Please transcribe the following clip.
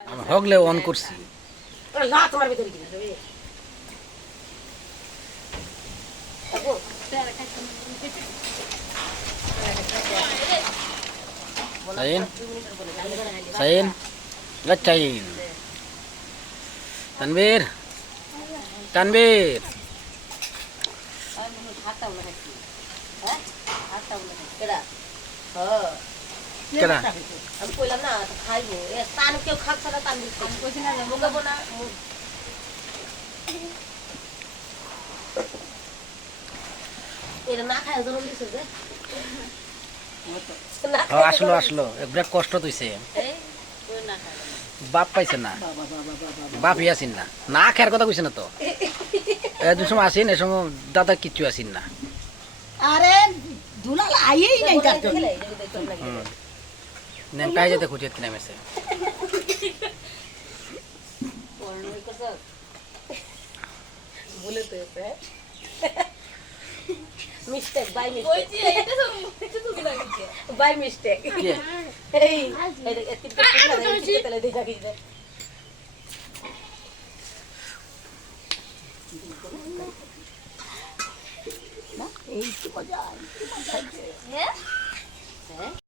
হগলে on করছি না তোমার ভিতরে কি সাইন সাইন গচ্চাইন তানবীর তানবীর কেডা আমি কইলাম না খাইবো এ তান কেউ খাচ্ছে না তান দিচ্ছে আমি কইছি না মুগাবো না এরা না খায় জরুরি দিছে যে আসলো আসলো একবার কষ্ট হইছে বাপ পাইছে না বাপ আসিন না না খাওয়ার কথা কইছে না তো যে সময় আসিন এ সময় দাদা কিচ্ছু আসিন না আরে দুলাল আইই নাই তার জন্য নেন কাই যেতে খুঁজে কিনা মেসে বলে তো mistake by mistake by mistake এই তেলে দেখা গিয়ে এই তো মজা